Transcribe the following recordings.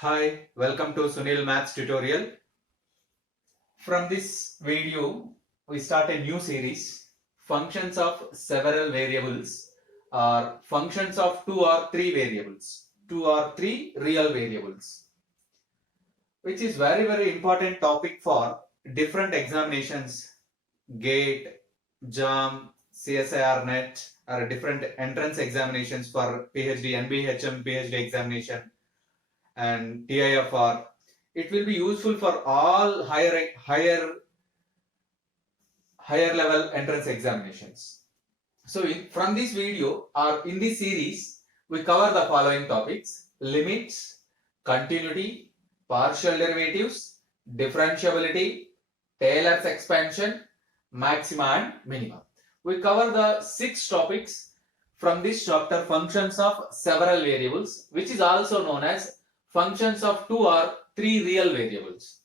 Hi, welcome to Sunil Maths tutorial. From this video, we start a new series, functions of several variables or functions of two or three variables, two or three real variables, which is very important topic for different examinations, GATE, JAM, CSIR NET, or different entrance examinations for PhD, NBHM PhD examination and TIFR. It will be useful for all higher level entrance examinations. So from this video or in this series, we cover the following topics: limits, continuity, partial derivatives, differentiability, Taylor's expansion, maxima and minima. We cover the 6 topics from this chapter, functions of several variables, which is also known as functions of 2 or 3 real variables.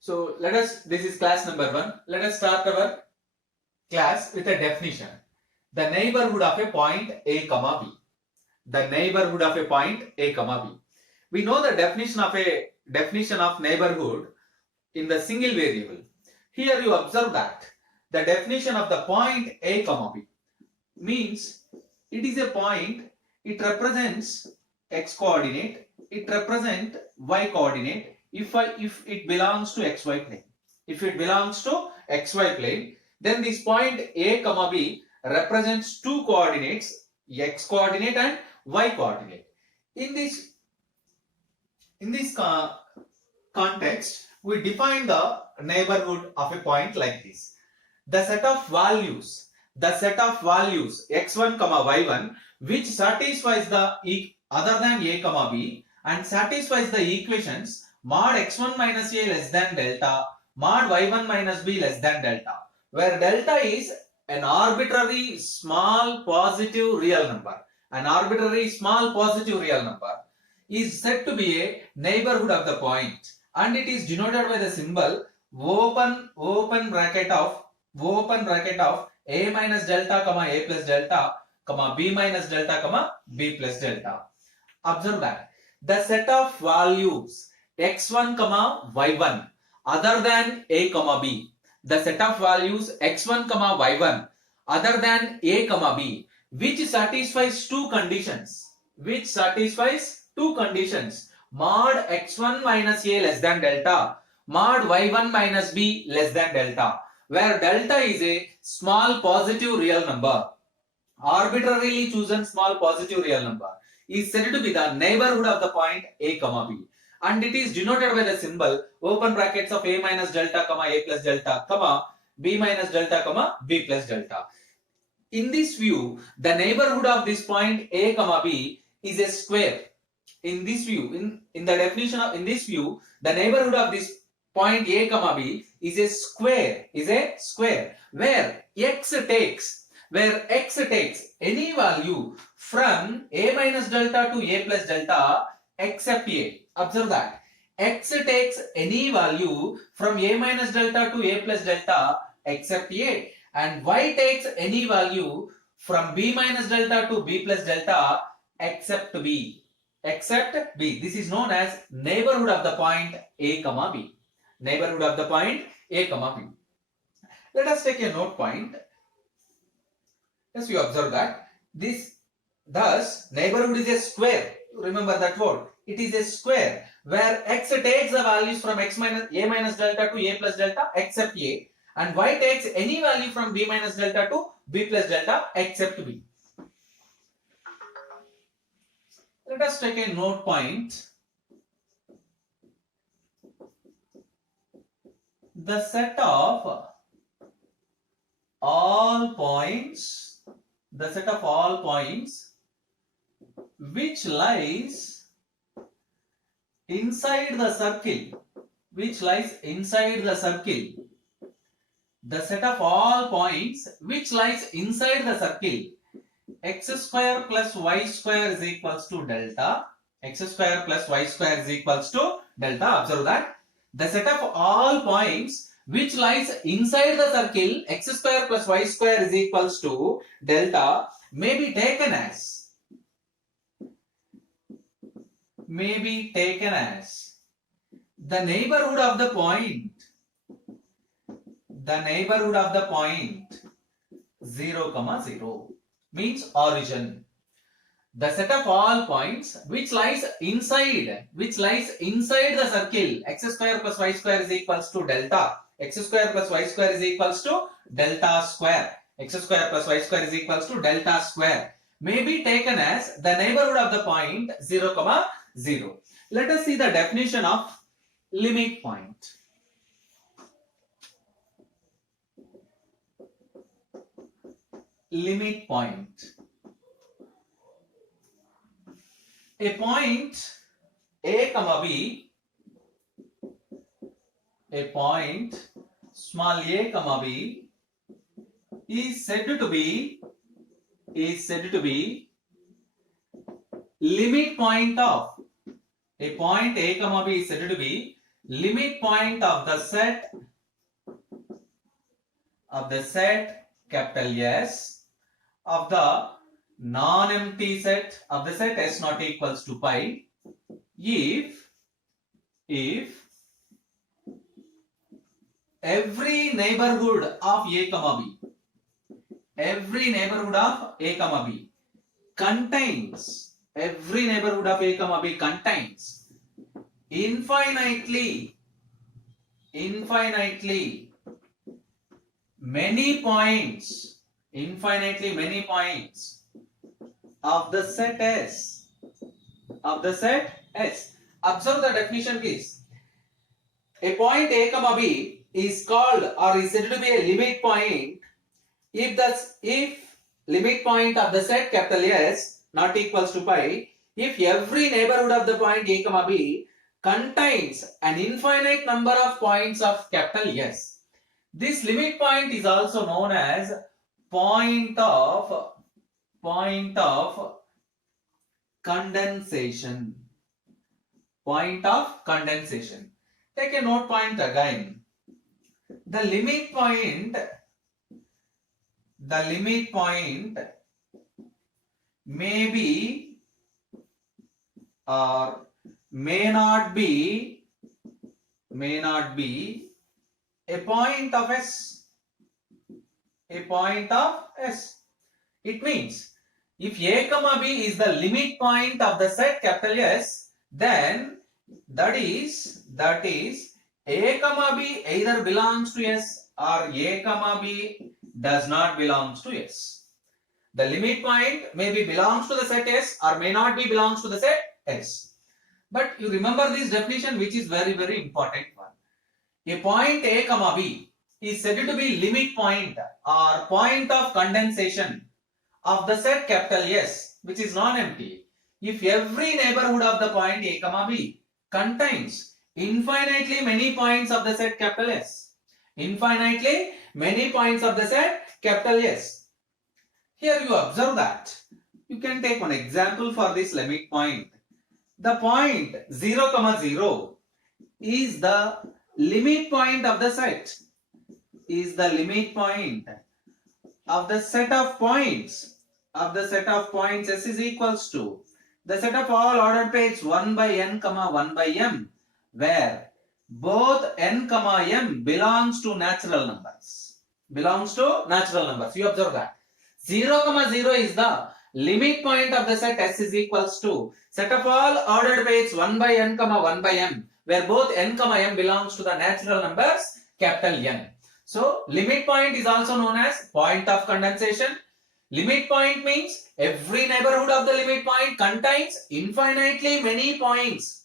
So this is class number 1. Let us start our class with a definition. The neighborhood of a point A comma B. The neighborhood of a point A comma B. We know the definition of neighborhood in the single variable. Here you observe that the definition of the point A comma B means it is a point, it represents x coordinate, it represents y coordinate if it belongs to xy plane. If it belongs to xy plane, then this point A comma B represents two coordinates, x coordinate and y coordinate. In this context, we define the neighborhood of a point like this. The set of values x1 comma y1 which satisfies the other than a comma b and satisfies the equations mod x1 minus a less than delta, mod y1 minus b less than delta, where delta is an arbitrary small positive real number. An arbitrary small positive real number is said to be a neighborhood of the point, and it is denoted by the symbol open bracket of a minus delta comma a plus delta comma b minus delta comma b plus delta. Observe that the set of values x1 comma y1 other than a comma b, the set of values x1 comma y1 other than a comma b which satisfies two conditions, mod x1 minus a less than delta, mod y1 minus b less than delta, where delta is a small positive real number, arbitrarily chosen small positive real number, is said to be the neighborhood of the point a comma b, and it is denoted by the symbol open brackets of a minus delta comma a plus delta comma b minus delta comma b plus delta. In this view, the neighborhood of this point a comma b is a square. In this view, in the definition of in this view, the neighborhood of this point a comma b is a square, where x takes any value from a minus delta to a plus delta except a. Observe that x takes any value from a minus delta to a plus delta except a, and y takes any value from b minus delta to b plus delta except b. This is known as neighborhood of the point a comma b. Neighborhood of the point a comma b. Let us take a note point. Yes, you observe that thus neighborhood is a square. Remember that word. It is a square where x takes the values from a minus delta to a plus delta except a, and y takes any value from b minus delta to b plus delta except b. Let us take a note point. The set of all points which lies inside the circle, the set of all points which lies inside the circle x square plus y square is equals to delta. Observe that the set of all points which lies inside the circle x square plus y square is equals to delta may be taken as may be taken as the neighborhood of the point, 0, 0 means origin. The set of all points which lies inside the circle x square plus y square is equals to delta, x square plus y square is equals to delta square, x square plus y square is equals to delta square may be taken as the neighborhood of the point 0, 0. Let us see the definition of limit point. Limit point. A point A comma B, a point small a comma b is said to be limit point of a point A comma B is said to be limit point of the set capital S of the non-empty set of the set S not equals to pi if every neighborhood of A comma B contains infinitely many points of the set S. Observe the definition, please. A point A comma B is called or is said to be a limit point if limit point of the set capital S not equals to pi if every neighborhood of the point A comma B contains an infinite number of points of capital S. This limit point is also known as point of condensation. Take a note point again. The limit point may be or may not be a point of S. It means if A comma B is the limit point of the set capital S, then that is A comma B either belongs to S or A comma B does not belong to S. The limit point maybe belongs to the set S or may not be belongs to the set S. But you remember this definition, which is very, very important one. A point A comma B is said to be limit point or point of condensation of the set capital S, which is non-empty, if every neighborhood of the point A comma B contains infinitely many points of the set capital S. Here you observe that. You can take one example for this limit point. The point 0, 0 is the limit point of the set. Of the set of points S is equals to the set of all ordered pairs 1 by n, 1 by m, where both n, m belongs to natural numbers. You observe that. 0, 0 is the limit point of the set S is equals to set of all ordered pairs 1 by n, 1 by m, where both n, m belongs to the natural numbers capital N. So, limit point is also known as point of condensation. Limit point means every neighborhood of the limit point contains infinitely many points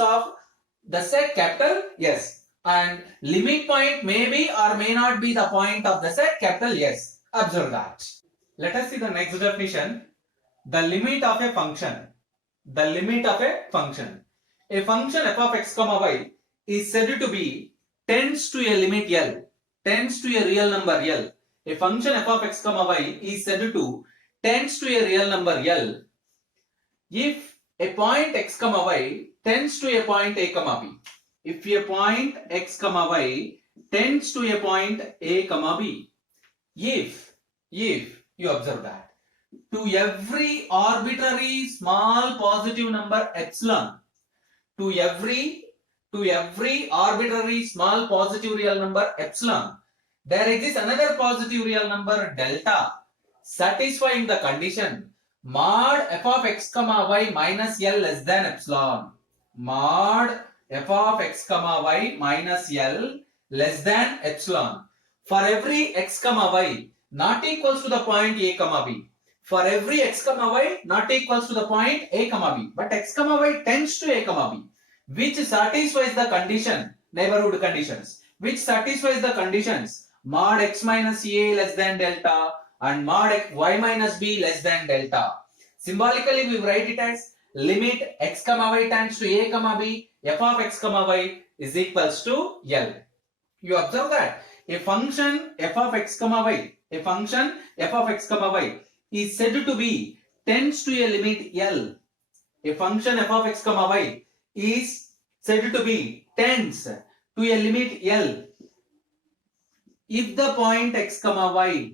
of the set capital S. And limit point may be or may not be the point of the set capital S. Observe that. Let us see the next definition. The limit of a function. A function f of x comma y is said to be tends to a limit L, tends to a real number L. A function f of x comma y is said to tends to a real number L if a point x comma y tends to a point a comma b. If a point x comma y tends to a point a comma b. If you observe that to every arbitrary small positive number epsilon, to every arbitrary small positive real number epsilon, there exists another positive real number delta satisfying the condition mod f of x comma y minus L less than epsilon. Mod f of x comma y minus L less than epsilon. For every x comma y not equals to the point a comma b. For every x comma y not equals to the point a comma b, but x comma y tends to a comma b, which satisfies the condition, neighborhood conditions, which satisfies the conditions mod x minus a less than delta and mod y minus b less than delta. Symbolically, we write it as limit x comma y tends to a comma b, f of x comma y is equals to L. You observe that a function f of x comma y, a function f of x comma y is said to be tends to a limit L. A function f of x comma y is said to be tends to a limit L if the point x comma y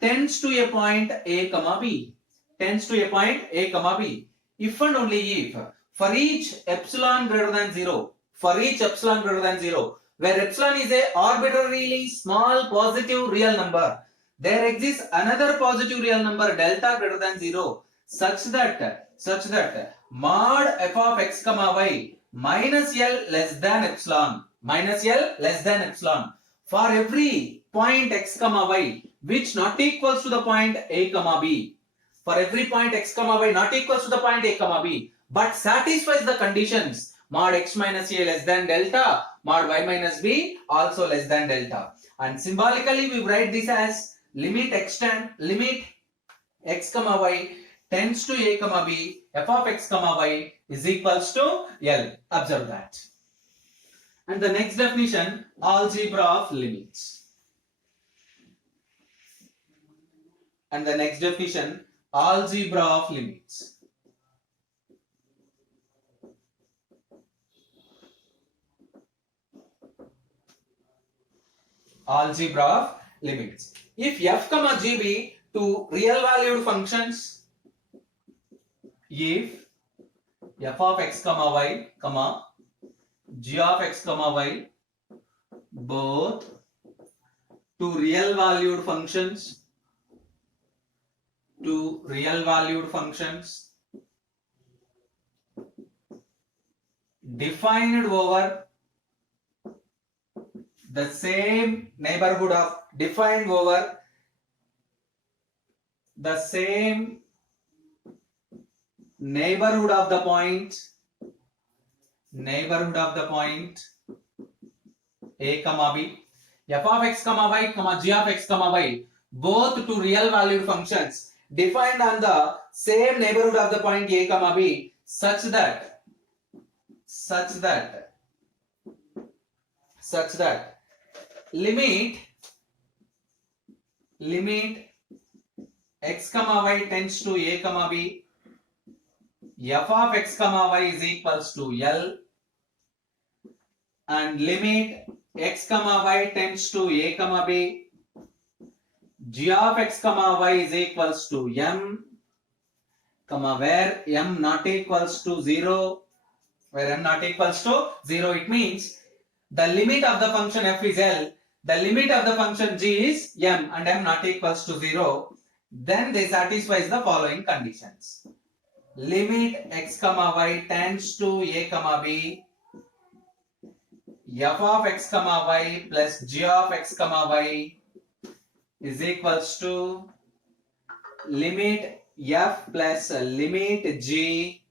tends to a point a comma b, tends to a point a comma b, if and only if for each epsilon greater than 0, for each epsilon greater than 0, where epsilon is a arbitrarily small positive real number, there exists another positive real number delta greater than 0 such that mod f of x comma y minus L less than epsilon, minus L less than epsilon, for every point x comma y which not equals to the point a comma b, for every point x comma y not equals to the point a comma b but satisfies the conditions mod x minus a less than delta, mod y minus b also less than delta. And symbolically we write this as limit x comma y tends to a comma b, f of x comma y is equals to L. Observe that. And the next definition, algebra of limits. And the next definition, algebra of limits. Algebra of limits. If f comma g be two real valued functions, if f of x comma y comma g of x comma y both two real valued functions, defined over the same neighborhood of, defined over the same neighborhood of the point a comma b, f of x comma y comma g of x comma y both two real valued functions defined on the same neighborhood of the point a comma b such that limit x comma y tends to a comma b, f of x comma y is equals to L, and limit x comma y tends to a comma b, g of x comma y is equals to m, comma where m not equals to 0, it means the limit of the function f is L, the limit of the function g is m, and m not equals to 0, then they satisfies the following conditions. Limit x comma y tends to a comma b, f of x comma y plus g of x comma y is equals to limit f plus limit g,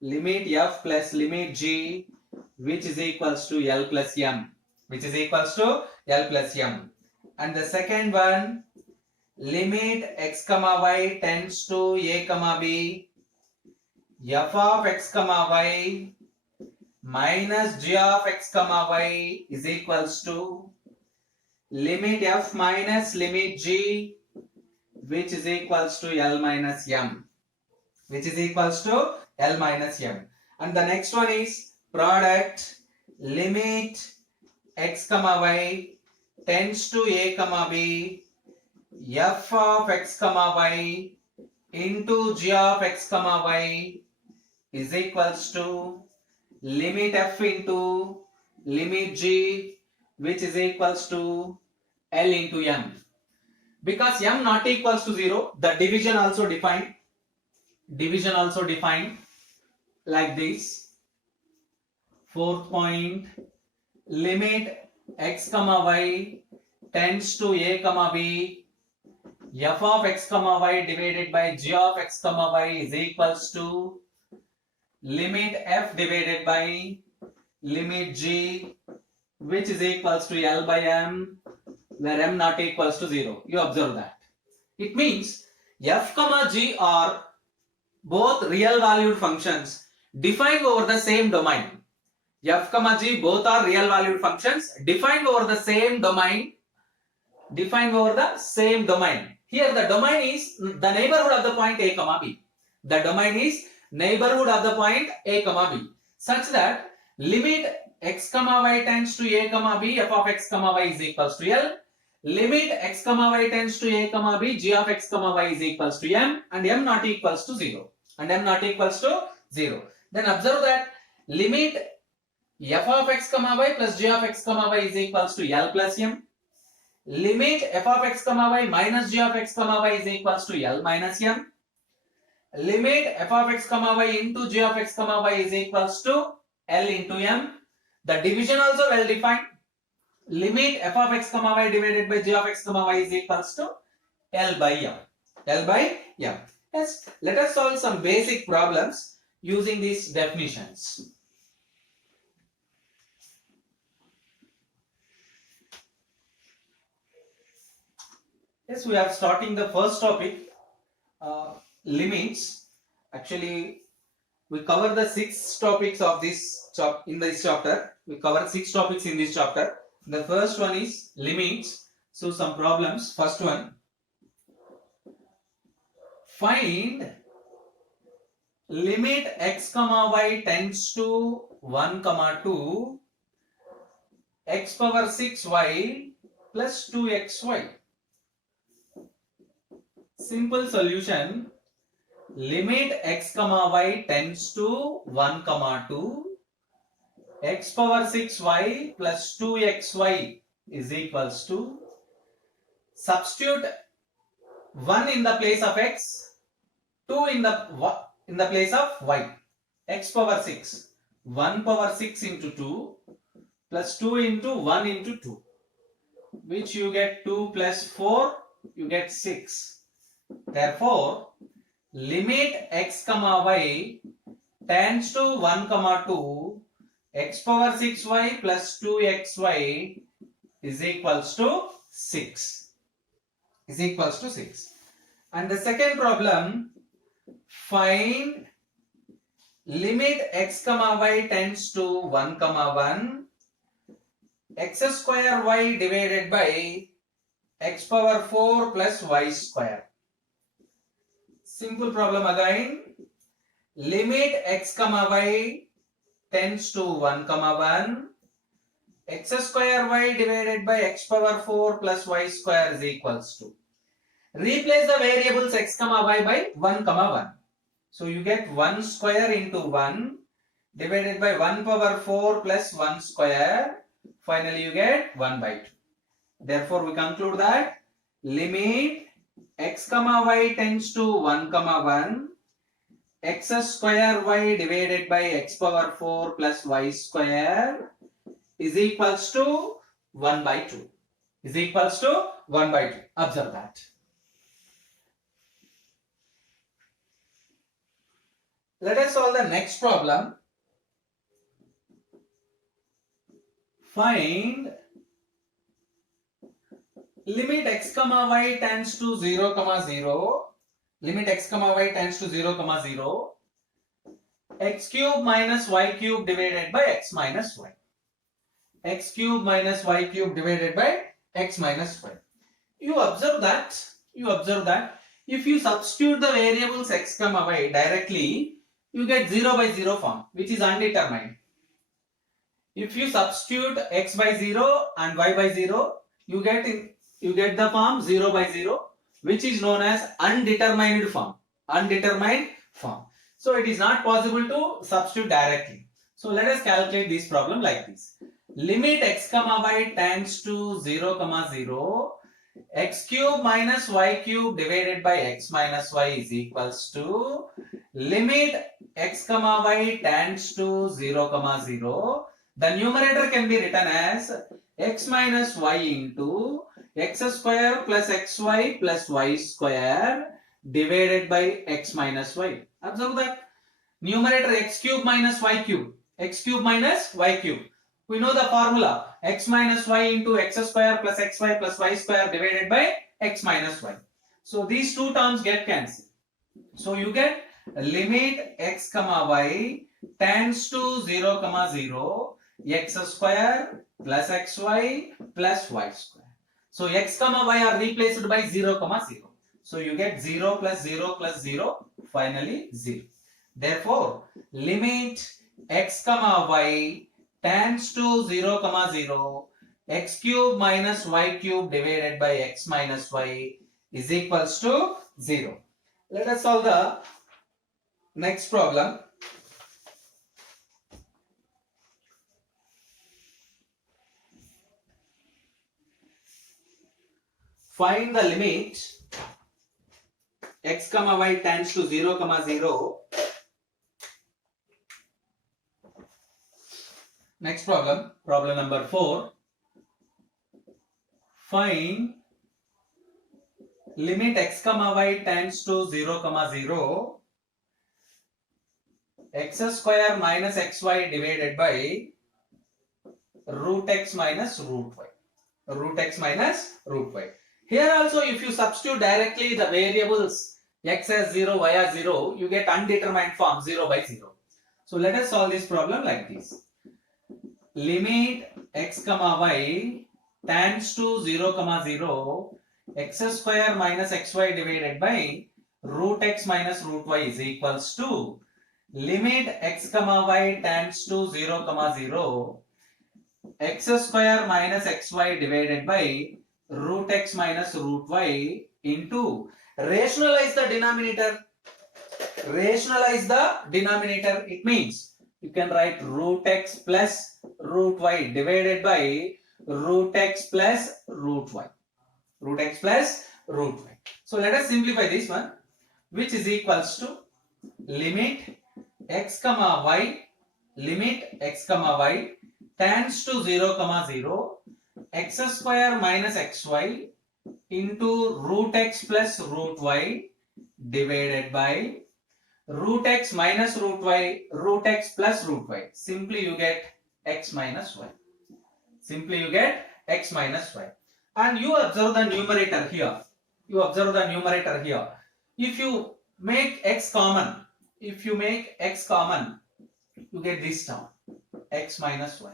limit f plus limit g, which is equals to L plus m, and the second one, limit x comma y tends to a comma b, f of x comma y minus g of x comma y is equals to limit f minus limit g, which is equals to L minus m, and the next one is product limit x comma y tends to a comma b, f of x comma y into g of x comma y is equals to limit f into limit g, which is equals to L into m. Because m not equals to 0, the division also defined like this. Fourth point, limit x comma y tends to a comma b, f of x comma y divided by g of x comma y is equals to limit f divided by limit g, which is equals to L by m, where m not equals to 0. You observe that. It means f comma g are both real valued functions defined over the same domain. F comma g both are real valued functions defined over the same domain. Here the domain is the neighborhood of the point a comma b. The domain is neighborhood of the point a comma b, such that limit x comma y tends to a comma b, f of x comma y is equals to L. Limit x comma y tends to a comma b, g of x comma y is equals to m, and m not equals to 0. Then observe that limit f of x comma y plus g of x comma y is equals to L plus m. Limit f of x comma y minus g of x comma y is equals to L minus m. Limit f of x comma y into g of x comma y is equals to L into m. The division also well defined. Limit f of x comma y divided by g of x comma y is equals to L by m. Yes, let us solve some basic problems using these definitions. Yes, we are starting the first topic, limits. Actually, we cover the 6 topics of this chapter. We cover 6 topics in this chapter. The first one is limits. So some problems. First one, find limit x comma y tends to 1 comma 2 x power 6y plus 2xy. Simple solution, limit x comma y tends to 1 comma 2 x power 6y plus 2xy is equals to, substitute 1 in the place of x, 2 in the place of y. X power 6, 1 power 6 into 2 plus 2 into 1 into 2, which you get 2 plus 4, you get 6. Therefore, limit x comma y tends to 1 comma 2 x power 6y plus 2xy is equals to 6. And the second problem, find limit x comma y tends to 1 comma 1 x square y divided by x power 4 plus y square. Simple problem again. Limit x comma y tends to 1 comma 1 x square y divided by x power 4 plus y square is equals to. Replace the variables x comma y by 1 comma 1. So you get 1 square into 1 divided by 1 power 4 plus 1 square. Finally you get 1 by 2. Therefore we conclude that limit x comma y tends to 1 comma 1 x square y divided by x power 4 plus y square is equals to 1 by 2. Observe that. Let us solve the next problem. Find limit x comma y tends to 0 comma 0. Limit x comma y tends to 0 comma 0. X cube minus y cube divided by x minus y. X cube minus y cube divided by x minus y. You observe that if you substitute the variables x comma y directly, you get 0 by 0 form, which is undetermined. If you substitute x by 0 and y by 0, you get the form 0 by 0, which is known as undetermined form. undetermined form. So it is not possible to substitute directly. So let us calculate this problem like this. Limit x comma y tends to 0 comma 0, x cube minus y cube divided by x minus y is equals to limit x comma y tends to 0 comma 0. The numerator can be written as x minus y into x square plus xy plus y square divided by x minus y. Observe that numerator x cube minus y cube, x cube minus y cube. We know the formula x minus y into x square plus xy plus y square divided by x minus y. So these two terms get cancelled. So you get limit x comma y tends to 0 comma 0 x square plus xy plus y square. So x comma y are replaced by 0 comma 0. So you get 0 plus 0 plus 0, finally 0. Therefore, limit x comma y tends to 0 comma 0 x cube minus y cube divided by x minus y is equals to 0. Let us solve the next problem. Find the limit x comma y tends to 0 comma 0. Next problem, problem number 4. Find limit x comma y tends to 0 comma 0 x square minus xy divided by root x minus root y. Root x minus root y. Here also, if you substitute directly the variables x as 0, y as 0, you get undetermined form 0 by 0. So let us solve this problem like this. Limit x comma y tends to 0 comma 0 x square minus xy divided by root x minus root y is equals to limit x comma y tends to 0 comma 0 x square minus xy divided by root x minus root y into rationalize the denominator. Rationalize the denominator. It means you can write root x plus root y divided by root x plus root y. Root x plus root y. So let us simplify this one, which is equals to limit x comma y, limit x comma y tends to 0 comma 0 x square minus xy into root x plus root y divided by root x minus root y, root x plus root y. Simply you get x minus y. Simply you get x minus y. And you observe the numerator here. You observe the numerator here. If you make x common, you get this term, x minus y.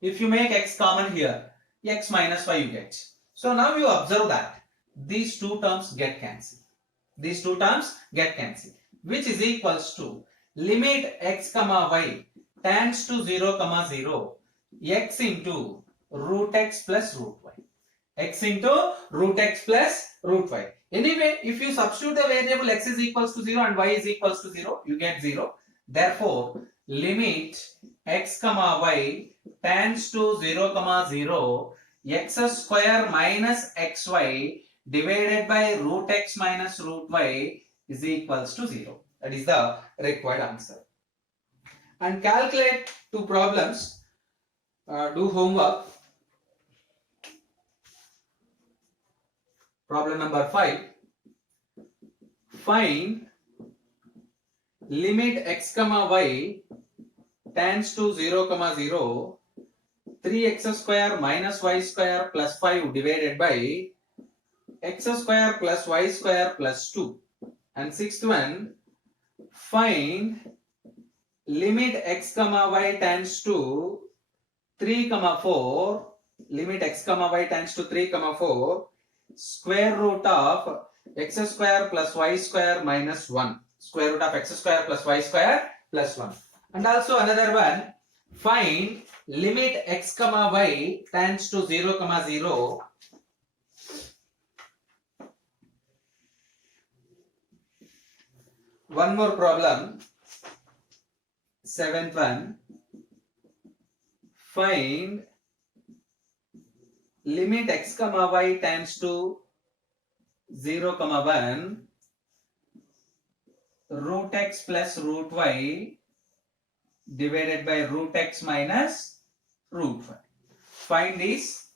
If you make x common here, x minus y you get. So now you observe that these two terms get cancelled. These two terms get cancelled, which is equals to limit x comma y tends to 0 comma 0 x into root x plus root y. X into root x plus root y. Anyway, if you substitute the variable x is equals to 0 and y is equals to 0, you get 0. Therefore, limit x comma y tends to 0 comma 0 x square minus xy divided by root x minus root y is equals to 0. That is the required answer. And calculate two problems. Do homework. Problem number 5. Find limit x comma y tends to 0 comma 0 3x square minus y square plus 5 divided by x square plus y square plus 2. And sixth one, find limit x comma y tends to 3 comma 4, limit x comma y tends to 3 comma 4 square root of x square plus y square minus 1, square root of x square plus y square plus 1. And also another one, find limit x comma y tends to 0 comma 0 One more problem. Seventh one. Find limit x comma y tends to 0 comma 1 root x plus root y divided by root x minus root y. Find these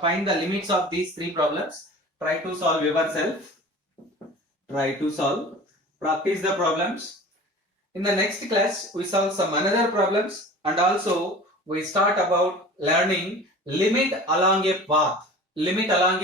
find the limits of these three problems. Try to solve yourself. Try to solve. Practice the problems. In the next class, we solve some another problems, and also we start about learning limit along a path. Limit along